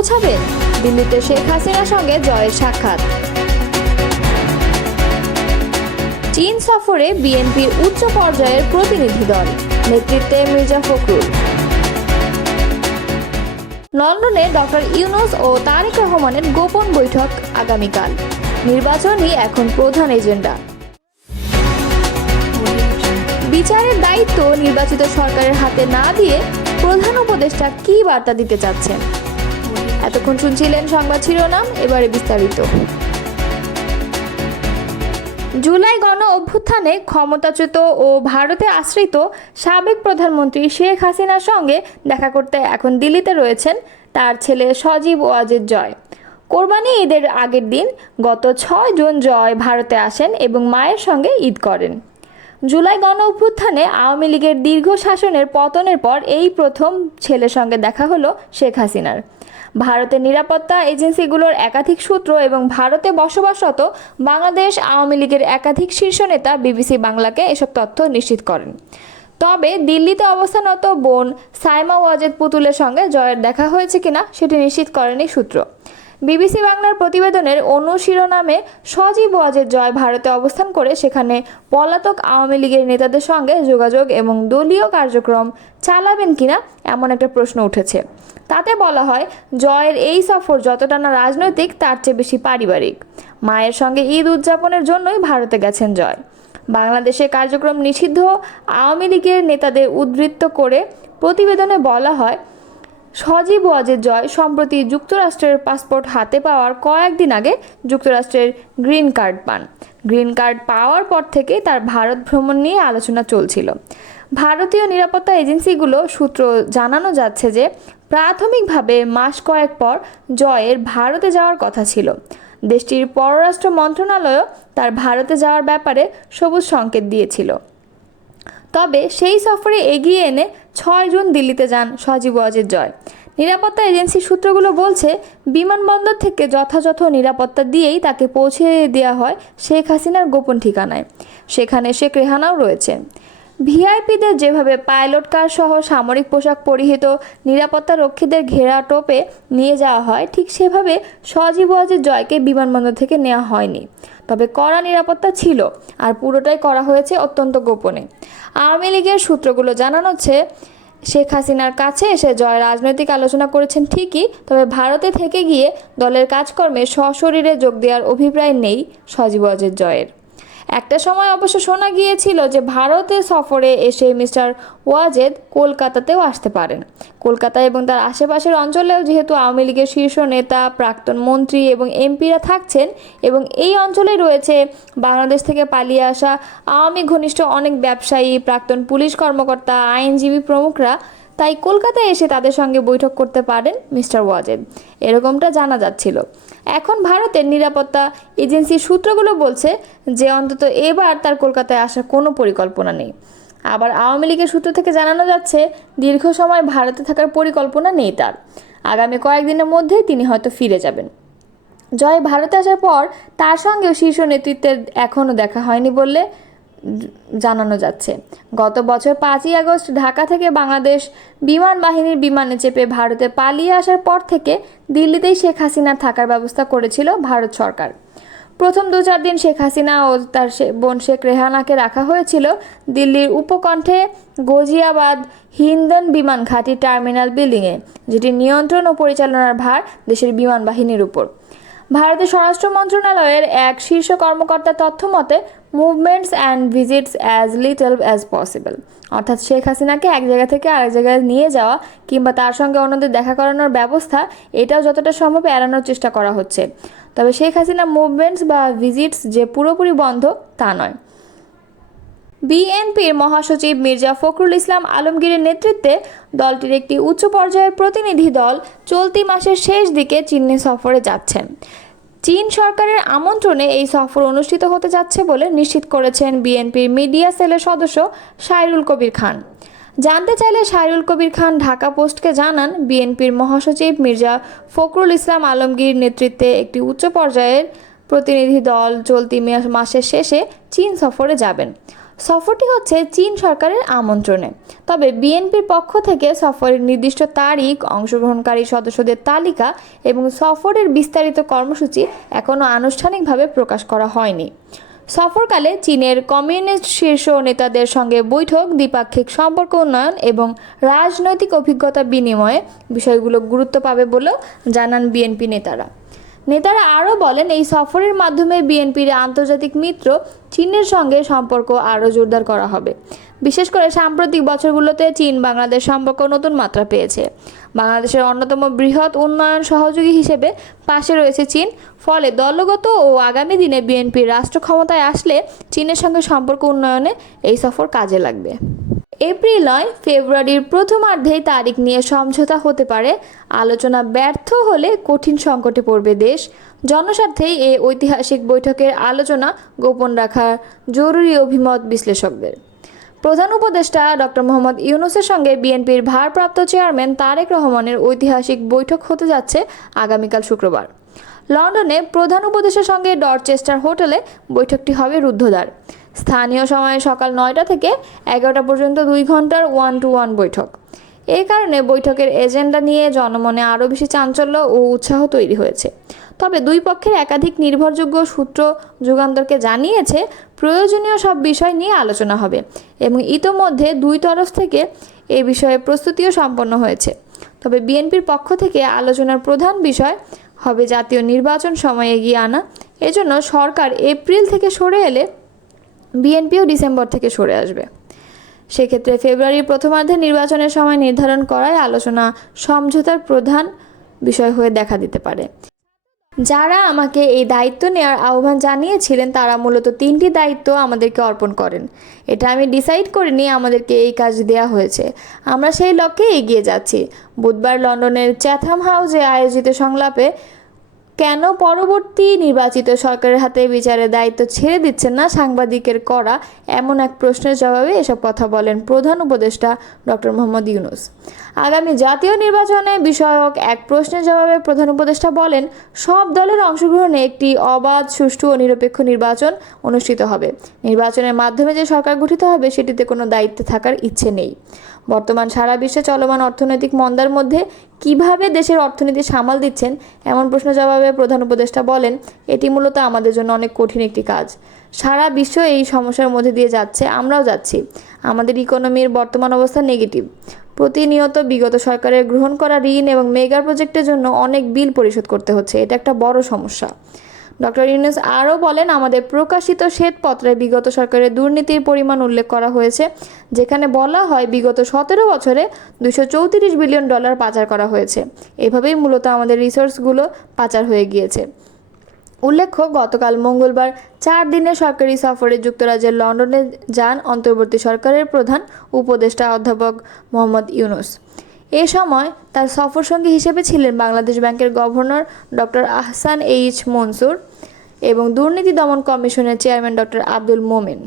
গোছাবেন? দিল্লিতে শেখ হাসিনার সঙ্গে জয়ের সাক্ষাৎ। চীন সফরে বিএনপির উচ্চ পর্যায়ের প্রতিনিধি দল, নেতৃত্বে মির্জা ফখরুল। লন্ডনে ডক্টর ইউনূস ও তারেক রহমানের গোপন বৈঠক আগামীকাল। নির্বাচনই এখন প্রধান এজেন্ডা। বিচারের দায়িত্ব নির্বাচিত সরকারের হাতে না দিয়ে প্রধান উপদেষ্টা কি বার্তা দিতে চাচ্ছেন? এতক্ষণ শুনছিলেন সংবাদ শিরোনাম, এবারে বিস্তারিত। জুলাই গণ অভ্যুত্থানে ক্ষমতাচ্যুত ও ভারতে আশ্রিত সাবেক প্রধানমন্ত্রী শেখ হাসিনার সঙ্গে দেখা করতে এখন দিল্লিতে রয়েছেন তার ছেলে সজীব ওয়াজেদ জয়। কোরবানি ঈদের আগের দিন গত 6 জুন জয় ভারতে আসেন এবং মায়ের সঙ্গে ঈদ করেন। জুলাই গণ অভ্যুত্থানে আওয়ামী লীগের দীর্ঘ শাসনের পতনের পর এই প্রথম ছেলের সঙ্গে দেখা হলো শেখ হাসিনার। ভারতের নিরাপত্তা এজেন্সিগুলোর একাধিক সূত্র এবং ভারতে বসবাসরত বাংলাদেশ আওয়ামী লীগের একাধিক শীর্ষ নেতা বিবিসি বাংলাকে এসব তথ্য নিশ্চিত করেন। তবে দিল্লিতে অবস্থানরত বোন সাইমা ওয়াজেদ পুতুলের সঙ্গে জয়ের দেখা হয়েছে কিনা সেটি নিশ্চিত করেনি সূত্র। বিবিসি বাংলার প্রতিবেদনের অনুশিরোনামে সজীব ওয়াজেদ জয় ভারতে অবস্থান করে সেখানে পলাতক আওয়ামী লীগের নেতাদের সঙ্গে যোগাযোগ এবং দলীয় কার্যক্রম চালাবেন কিনা এমন একটা প্রশ্ন উঠেছে। তাতে বলা হয়, জয়ের এই সফর যতটা না রাজনৈতিক তার চেয়ে বেশি পারিবারিক। মায়ের সঙ্গে ঈদ উদযাপনের জন্যই ভারতে গেছেন জয়। বাংলাদেশে কার্যক্রম নিষিদ্ধ আওয়ামী লীগের নেতাদের উদ্ধৃত করে প্রতিবেদনে বলা হয়, সজীব ওয়াজেদ জয় সম্প্রতি যুক্তরাষ্ট্রের পাসপোর্ট হাতে পাওয়ার কয়েকদিন আগে যুক্তরাষ্ট্রের গ্রিন কার্ড পান। গ্রিন কার্ড পাওয়ার পর থেকে তার ভারত ভ্রমণ নিয়ে আলোচনা চলছিল। ভারতীয় নিরাপত্তা এজেন্সিগুলো সূত্র জানানো যাচ্ছে যে প্রাথমিকভাবে মাস কয়েক পর জয়ের ভারতে যাওয়ার কথা ছিল। দেশটির পররাষ্ট্র মন্ত্রণালয়ও তার ভারতে যাওয়ার ব্যাপারে সবুজ সংকেত দিয়েছিল। তবে সেই সফরে এগিয়ে এনে 6 জুন দিল্লিতে যান সজীব ওয়াজেদ জয়। নিরাপত্তা এজেন্সির সূত্রগুলো বলছে, বিমানবন্দর থেকে যথাযথ নিরাপত্তা দিয়েই তাকে পৌঁছে দেওয়া হয় শেখ হাসিনার গোপন ঠিকানায়। সেখানে শেখ রেহানাও রয়েছেন। ভিআইপিদের যেভাবে পাইলট কার সহ সামরিক পোশাক পরিহিত নিরাপত্তা রক্ষীদের ঘেরা টোপে নিয়ে যাওয়া হয়, ঠিক সেভাবে সজীব ওয়াজেদ জয়কে বিমানবন্দর থেকে নেওয়া হয়নি। তবে কড়া নিরাপত্তা ছিল, আর পুরোটাই করা হয়েছে অত্যন্ত গোপনে। আওয়ামী লীগের সূত্রগুলো জানাচ্ছে, শেখ হাসিনার কাছে এসে জয় রাজনৈতিক আলোচনা করেছেন ঠিকই, তবে ভারতে থেকে গিয়ে দলের কাজকর্মে সশরীরে যোগ দেওয়ার অভিপ্রায় নেই সজীব ওয়াজেদ জয়ের। একটা সময় অবশ্য শোনা গিয়েছিল যে ভারতে সফরে এসে মিস্টার ওয়াজেদ কলকাতাতেও আসতে পারেন। কলকাতা এবং তার আশেপাশের অঞ্চলেও যেহেতু আওয়ামী লীগের শীর্ষ নেতা, প্রাক্তন মন্ত্রী এবং এমপিরা থাকছেন এবং এই অঞ্চলে রয়েছে বাংলাদেশ থেকে পালিয়ে আসা আওয়ামী ঘনিষ্ঠ অনেক ব্যবসায়ী, প্রাক্তন পুলিশ কর্মকর্তা, আইনজীবী প্রমুখরা, তাই কলকাতায় এসে তাদের সঙ্গে বৈঠক করতে পারেন মিস্টার ওয়াজেদ, এরকমটা জানা যাচ্ছিল। এখন ভারতের নিরাপত্তা এজেন্সির সূত্রগুলো বলছে যে অন্তত এবার তার কলকাতায় আসার কোনো পরিকল্পনা নেই। আবার আওয়ামী লীগের সূত্র থেকে জানানো যাচ্ছে দীর্ঘ সময় ভারতে থাকার পরিকল্পনা নেই তার। আগামী কয়েকদিনের মধ্যে তিনি হয়তো ফিরে যাবেন। জয় ভারতে আসার পর তার সঙ্গেও শীর্ষ নেতৃত্বের এখনও দেখা হয়নি বললে জানানো যাচ্ছে। গত বছর 5ই আগস্ট ঢাকা থেকে বাংলাদেশ বিমান বাহিনীর বিমানে চেপে ভারতে পালিয়ে আসার পর থেকে দিল্লিতেই শেখ হাসিনার থাকার ব্যবস্থা করেছিল ভারত সরকার। প্রথম 2-4 দিন শেখ হাসিনা ও তার বোন শেখ রেহানাকে রাখা হয়েছিল দিল্লির উপকণ্ঠে গাজিয়াবাদ হিন্দন বিমান ঘাঁটি টার্মিনাল বিল্ডিংয়ে, যেটি নিয়ন্ত্রণ ও পরিচালনার ভার দেশের বিমান বাহিনীর উপর। ভারতের স্বরাষ্ট্র মন্ত্রণালয়ের এক শীর্ষ কর্মকর্তার তথ্য মতে, movements and visits as little as possible, অর্থাৎ শেখ হাসিনাকে এক জায়গা থেকে আরেক জায়গায় নিয়ে যাওয়া কিংবা তার সঙ্গে অন্যদের দেখা করানোর ব্যবস্থা, এটাও যতটা সম্ভব এড়ানোর চেষ্টা করা হচ্ছে। তবে শেখ হাসিনা মুভমেন্টস বা ভিজিটস যে পুরোপুরি বন্ধ তা নয়। বিএনপির মহাসচিব মির্জা ফখরুল ইসলাম আলমগীরের নেতৃত্বে দলটির একটি উচ্চ পর্যায়ের প্রতিনিধি দল চলতি মাসের শেষ দিকে চীন সফরে যাচ্ছেন। চীন সরকারের আমন্ত্রণে এই সফর অনুষ্ঠিত হতে যাচ্ছে বলে নিশ্চিত করেছেন বিএনপির মিডিয়া সেলের সদস্য সাইরুল কবির খান। জানতে চাইলে সাইরুল কবির খান ঢাকা পোস্টকে জানান, বিএনপির মহাসচিব মির্জা ফখরুল ইসলাম আলমগীর নেতৃত্বে একটি উচ্চ পর্যায়ের প্রতিনিধি দল চলতি মাসের শেষে চীন সফরে যাবেন। সফরটি হচ্ছে চীন সরকারের আমন্ত্রণে, তবে বিএনপির পক্ষ থেকে সফরের নির্দিষ্ট তারিখ, অংশগ্রহণকারী সদস্যদের তালিকা এবং সফরের বিস্তারিত কর্মসূচি এখনও আনুষ্ঠানিকভাবে প্রকাশ করা হয়নি। সফরকালে চীনের কমিউনিস্ট শীর্ষ নেতাদের সঙ্গে বৈঠক, দ্বিপাক্ষিক সম্পর্ক উন্নয়ন এবং রাজনৈতিক অভিজ্ঞতা বিনিময়ে বিষয়গুলো গুরুত্ব পাবে বলেও জানান বিএনপি নেতারা আরও বলেন, এই সফরের মাধ্যমে বিএনপির আন্তর্জাতিক মিত্র চীনের সঙ্গে সম্পর্ক আরও জোরদার করা হবে। বিশেষ করে সাম্প্রতিক বছরগুলোতে চীন বাংলাদেশ সম্পর্ক নতুন মাত্রা পেয়েছে। বাংলাদেশের অন্যতম বৃহৎ উন্নয়ন সহযোগী হিসেবে পাশে রয়েছে চীন। ফলে দলগত ও আগামী দিনে বিএনপির রাষ্ট্র ক্ষমতায় আসলে চীনের সঙ্গে সম্পর্ক উন্নয়নে এই সফর কাজে লাগবে। এপ্রিল নয়, ফেব্রুয়ারির প্রথমার্ধেই তারিখ নিয়ে সমঝোতা হতে পারে। আলোচনা ব্যর্থ হলে কঠিন সংকটে পড়বে দেশ। জনস্বার্থেই এই ঐতিহাসিক বৈঠকের আলোচনা গোপন রাখার জরুরি অভিমত বিশ্লেষকদের। প্রধান উপদেষ্টা ডক্টর মোহাম্মদ ইউনূসের সঙ্গে বিএনপির ভারপ্রাপ্ত চেয়ারম্যান তারেক রহমানের ঐতিহাসিক বৈঠক হতে যাচ্ছে আগামীকাল শুক্রবার। লন্ডনে প্রধান উপদেষ্টার সঙ্গে ডরচেস্টার হোটেলে বৈঠকটি হবে রুদ্ধদ্বার। স্থানীয় সময়ে সকাল 9টা থেকে 11টা পর্যন্ত 2 ঘন্টার 1-to-1 বৈঠক। এই কারণে বৈঠকের এজেন্ডা নিয়ে জনমনে আরও বেশি চাঞ্চল্য ও উৎসাহ তৈরি হয়েছে। তবে দুই পক্ষের একাধিক নির্ভরযোগ্য সূত্র যুগান্তরকে জানিয়েছে, প্রয়োজনীয় সব বিষয় নিয়ে আলোচনা হবে এবং ইতোমধ্যে দুই তরফ থেকে এই বিষয়ে প্রস্তুতিও সম্পন্ন হয়েছে। তবে বিএনপির পক্ষ থেকে আলোচনার প্রধান বিষয় হবে জাতীয় নির্বাচন সময় এগিয়ে আনা। এজন্য সরকার এপ্রিল থেকে সরে এলে বিএনপিও ডিসেম্বর থেকে সরে আসবে। সেক্ষেত্রে ফেব্রুয়ারির প্রথমার্ধে নির্বাচনের সময় নির্ধারণ করায় আলোচনা সমঝোতার প্রধান বিষয় হয়ে দেখা দিতে পারে। যারা আমাকে এই দায়িত্ব নেওয়ার আহ্বান জানিয়েছিলেন তারা মূলত 3টি দায়িত্ব আমাদেরকে অর্পণ করেন। এটা আমি ডিসাইড করিনি, আমাদেরকে এই কাজ দেওয়া হয়েছে। আমরা সেই লক্ষ্যে এগিয়ে যাচ্ছি। বুধবার লন্ডনের চ্যাথাম হাউসে আয়োজিত সংলাপে কেন পরবর্তী নির্বাচিত সরকারের হাতে বিচারের দায়িত্ব ছেড়ে দিচ্ছেন না সাংবাদিকের করা এমন এক প্রশ্নের জবাবে এসব কথা বলেন প্রধান উপদেষ্টা ডক্টর মোহাম্মদ ইউনূস। আগামী জাতীয় নির্বাচনে বিষয়ক এক প্রশ্নের জবাবে প্রধান উপদেষ্টা বলেন, সব দলের অংশগ্রহণে একটি অবাধ, সুষ্ঠু ও নিরপেক্ষ নির্বাচন অনুষ্ঠিত হবে। নির্বাচনের মাধ্যমে যে সরকার গঠিত হবে সেটিতে কোনো দায়িত্বে থাকার ইচ্ছে নেই। বর্তমান সারা বিশ্বে চলমান অর্থনৈতিক মন্দার মধ্যে কিভাবে দেশের অর্থনীতি সামাল দিচ্ছেন এমন প্রশ্ন জবাবে প্রধান উপদেষ্টা বলেন, এটি মূলত আমাদের জন্য অনেক কঠিন একটি কাজ। সারা বিশ্ব এই সমস্যার মধ্যে দিয়ে যাচ্ছে, আমরাও যাচ্ছি। আমাদের ইকোনমির বর্তমান অবস্থা নেগেটিভ। প্রতিনিয়ত বিগত সরকারের গ্রহণ করা ঋণ এবং মেগা প্রজেক্টের জন্য অনেক বিল পরিশোধ করতে হচ্ছে। এটা একটা বড় সমস্যা। ডক্টর ইউনূস আরও বলেন, আমাদের প্রকাশিত শ্বেতপত্রে বিগত সরকারের দুর্নীতির পরিমাণ উল্লেখ করা হয়েছে, যেখানে বলা হয় বিগত 17 বছরে $234 বিলিয়ন পাচার করা হয়েছে। এভাবেই মূলত আমাদের রিসোর্সগুলো পাচার হয়ে গিয়েছে। উল্লেখ্য, গতকাল মঙ্গলবার 4 দিনের সরকারি সফরে যুক্তরাজ্যের লন্ডনে যান অন্তর্বর্তী সরকারের প্রধান উপদেষ্টা অধ্যাপক মোহাম্মদ ইউনূস। এ সময় তার সফরসঙ্গী হিসেবে ছিলেন বাংলাদেশ ব্যাংকের governor doctor Ahsan H Mansur এবং দুর্নীতি দমন কমিশনের চেয়ারম্যান ডক্টর আব্দুল মোমেন।